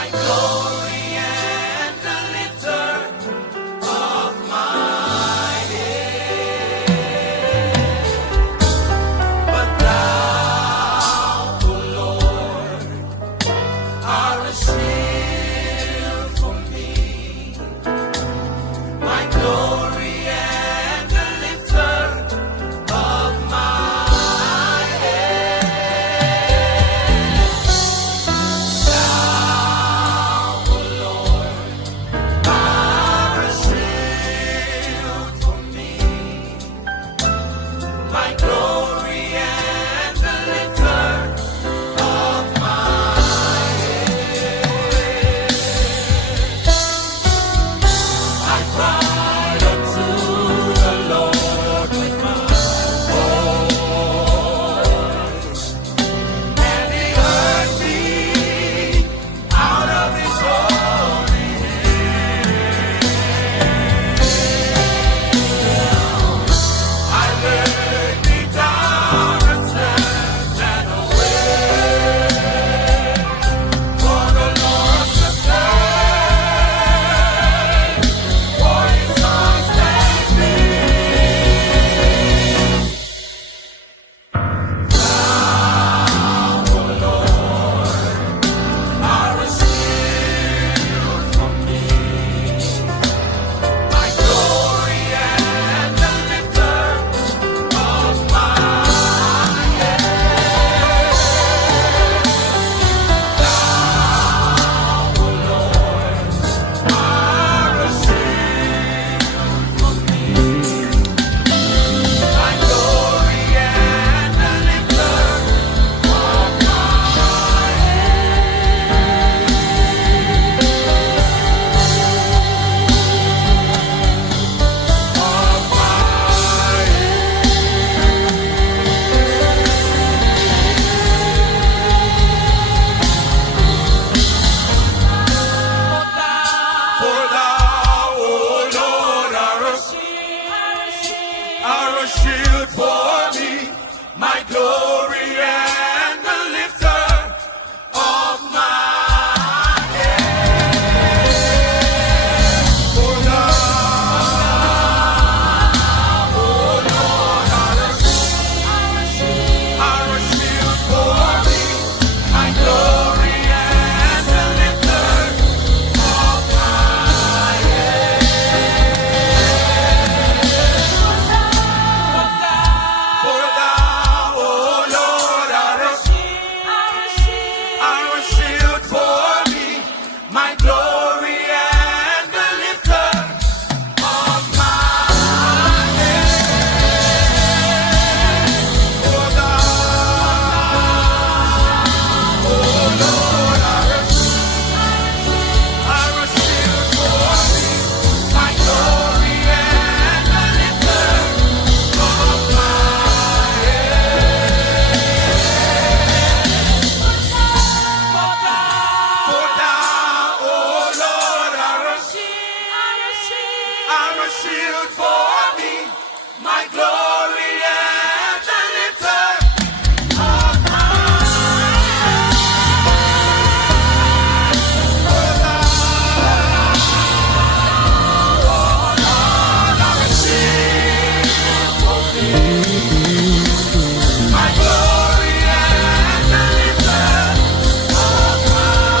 my glory and the lifter of my head. But thou, O Lord, art a shield for me, my glory and the lifter of my head. Thou, O Lord, art a shield for me, my glory and the lifter of my head. I cried unto the Lord with my voice, and He heard me out of His holy hill. I laid me down and slept and awake, for the Lord sustained, for He sustained me. Thou, O Lord, art a shield for me, my glory and the lifter of my head. Thou, O Lord, art a shield for me, my glory and the lifter of my For thou, O Lord, art a shield for me, my glory and the lifter of my head. For thou, O Lord, art a shield for me, my glory and the lifter of my head. For thou, O Lord, art a shield for me, my glory and the lifter of my head. For thou, O Lord, art a shield for me, my glory and the lifter of my For thou, O Lord, art a shield for me, my glory and the lifter of my For thou, O Lord, art a shield for me, my glory and the lifter of my